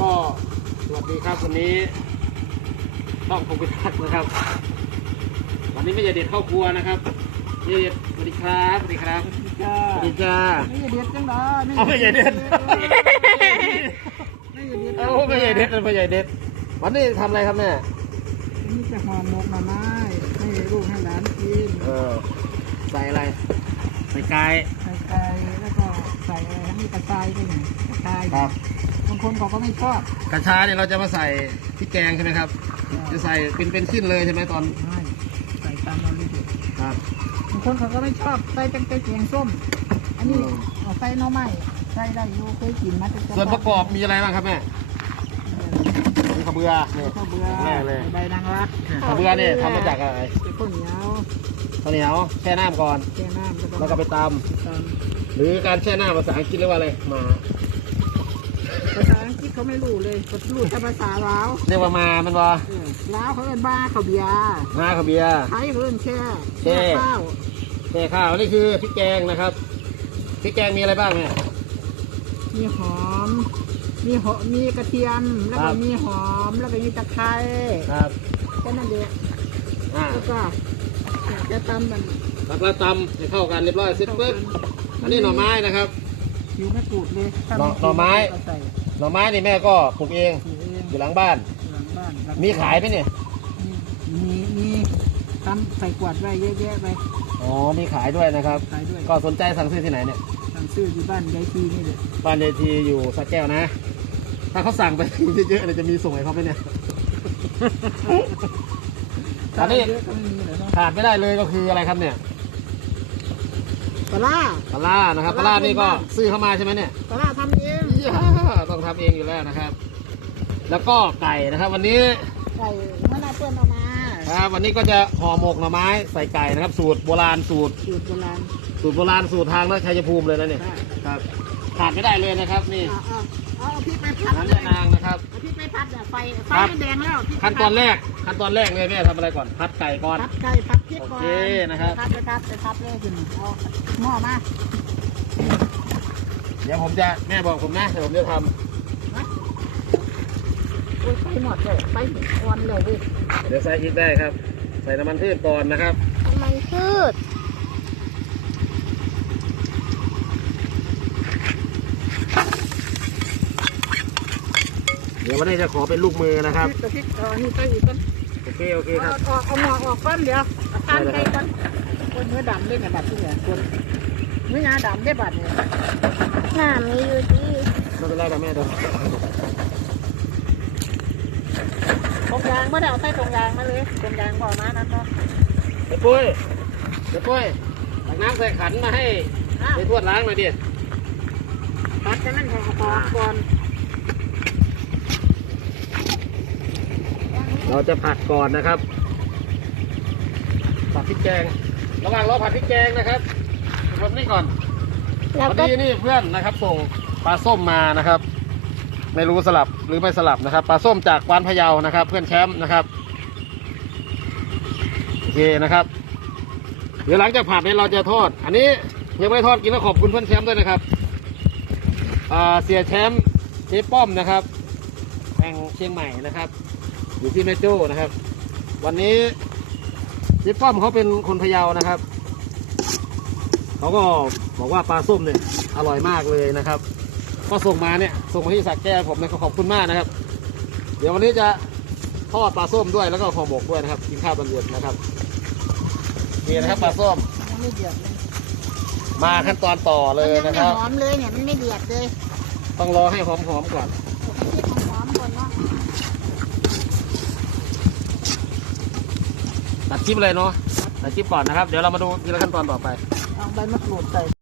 ก็สวัสดีครับวันนี้ต้องคงพิทักษ์นะครับ วันนี้ไม่ใช่เด็ดเข้าครัวนะครับไม่ใช่เด็ดสวัสดีครับสวัสดีครับจ้าสวัสดีจ้าไม่ใช่เด็ดจังได้เอาไม่ใช่เด็ดไม่ใช่เด็ดเอาไม่ใช่เด็ดไม่ใช่เด็ด วันนี้ทำอะไรครับแม่นี่จะห่อหมกหน่อไม้ให้ลูกให้หลานกินเออใส่อะไรใส่ไก่ใส่ไก่แล้วก็ใส่อะไรทั้งนี้กระชายด้วยไงกระชายครับ บางคนเขาก็ไม่ชอบกระชายเนี่ยเราจะมาใส่พริกแกงใช่ไหมครับ จะใส่เป็นเป็นชิ้นเลยใช่ไหมตอนไม่ใส่ตามเราเลยดิครับบางคนเขาก็ไม่ชอบใส่เป็นแกงส้ม อันนี้อืมเอาใส่หน่อไม้ใส่ได้อยู่เคยกินมาแต่ส่วนประกอบมีอะไรบ้างครับแม่มีข้าวเบือเนี่ยข้าวเบื่อแรกเลยใบนางรักข้าวเบือเนี่ยทำมาจากอะไรข้าวเหนียวข้าวเหนียวแช่น้ำก่อนแช่น้ำแล้วก็ไปตตามำหรือการแช่น้ำภาษาอังกฤษเรียกว่าอะไรมาภาษาอังกฤษ เขาไม่รู้เลยเขารู้แต่ภาษาลาวเรียกว่ามามันว่าเออลาวเขาเอิ้นบ้าข้าวเบียร์มาข้าวเบียร์ ไทยเขาเอิ้นแช่แช่ข้าวแช่ข้าวนี่คือพริกแกงนะครับพริกแกงมีอะไรบ้างเนี่ย มีหอม มีหอมมีกระเทียม แล้วครัก็บ มีหอม แล้วก็มีตะไคร้ครับแค่นั้นเองอ่าแล้วก็จะตำมันแล้วก็ตำให้เข้ากันเรียบร้อยเสร็จปุ๊บอันนี้หน่อไม้นะครับอยู่ไม่ปูดเลยถ้าหน่อหน่อไม้ ก็ใส่หน่อไม้นี่แม่ก็ปลูกเองอยู่เองอยู่หลังบ้าน หลังบ้านแล้วก็มีขายไหมเนี่ยมีมีทำใส่กวาดไว้เยอะแยะไปอ๋อมีขายด้วยนะครับ ขายด้วยก็สนใจสั่งซื้อที่ไหนเนี่ยสั่งซื้ออยู่บ้านยายทีนี่เลยบ้านเดทีอยู่สระแก้วนะ ถ้าเขาสั่งไป เยอะๆเนี่ยจะมีส่งให้เขาไหมเนี่ย อันนี้ เยอะก็ไม่มีเลยเนาะขาดไม่ได้เลยก็คืออะไรครับเนี่ยปลาร้า ปลาล่านะครับปปลาลาล่าร้านี่ก็พื้นบ้านซื้อเข้ามาใช่ไหมเนี่ยปลาร้าทำเอง ย่าต้องทำเองอยู่แล้วนะครับ แล้วก็ไก่นะครับ วันนี้ไก่เมื่อนาเพื่อนเอามาครับวันนี้ก็จะห่อหมกหน่อไม้ใส่ไก่นะครับ สูตรโบราณสูตร สูตรโบราณสูตรโบราณสูตรทางนักชัยภูมิเลยนะเนี่ยได้ครับขาดไม่ได้เลยนะครับ นี่ เอาเอาเอาเอาพริกไปพัดน้ำเลยยานางนะครับ เอาพริกไปพัดเนี่ยไฟไฟครับ มันแดงแล้วพริกไปขั้นตอนแรกขั้นตอนแรกเลยแม่ทำอะไรก่อนพัดไก่ก่อน พัดไก่พัดพริกก่อนโอเคนะครับ พัดไปพัดไปพัดเลยคุณเอาหม้อมา เดี๋ยวผมจะแม่บอกผมนะเดี๋ยวผมจะทโอ้ยไฟหมดเลยไฟอ่อนเลยเว้ยำเดี๋ยวใส่อีกได้ครับ ใส่น้ำมันพืชก่อนนะครับมันพืชเดี๋ยววันนี้จะขอเป็นลูกมือนะครับพริกกับพริกเอาอันนี้ใส่อีกก่อนโอเคโอเคคเอารับเอาเอาหม้อออกก่อนเดี๋ยวเอาการได้ใส่เลยครัก่อบนโอ้ยเนื้อดำเล่นกับบัตรที่เนี่ยคนเนื้อยาดำได้บัตรเนี่ย หน้ามีอยู่ที่ไม่เป็นไรนะแม่เดี๋ยวตรงยางไม่ได้เอาใส่ตรงยางมาเลยตรงยางพอมานั่นเนาะเดี๋ยวปุ้ยเดี๋ยวปุ้ยตักน้ำใส่ขันมาให้อ้าวไปทวดล้างหน่อยดิพัดจะนั่นพอพอก่อนเราจะผัดก่อนนะครับ ผัดพริกแกง ระหว่างเราผัดพริกแกงนะครับคนนี้ก่อน แล้วก็ดีนี่เพื่อนนะครับส่งปลาส้มมานะครับ ไม่รู้สลับหรือไม่สลับนะครับปลาส้มจากกวานพะเยานะครับ เพื่อนแชมป์นะครับโอเคนะครับ เดี๋ยวหลังจากผัดเนี่ยเราจะทอด อันนี้ยังไม่ทอดกินก็ขอบคุณเพื่อนแชมป์ด้วยนะครับอ่าเสียแชมป์เจ๊ป้อมนะครับแห่งเชียงใหม่นะครับ อยู่ที่แม่โจ้นะครับ วันนี้เจ๊ป้อมเขาเป็นคนพะเยานะครับ เขาก็บอกว่าปลาส้มเนี่ยอร่อยมากเลยนะครับ ก็ส่งมาเนี่ยส่งมาที่สักแก้วผมเนี่ยก็ขอบคุณมากนะครับ เดี๋ยววันนี้จะทอดปลาส้มด้วยแล้วก็ห่อหมกด้วยนะครับกินข้าวตอนเย็นนะครับนี่นะครับปลาส้มยังไม่เดือดเลยมาขั้นตอนต่อเลยมันนะยังคไม่รับ หอมเลยเนี่ยมันไม่เดือดเลยต้องรอให้หอมๆก่อนพริกหอมๆก่อนเนาะตัดคลิปเลยเนาะตัดคลิปก่อนนะครับ เดี๋ยวเรามาดูทีละขั้นตอนต่อไป Ang balmat mo tayo.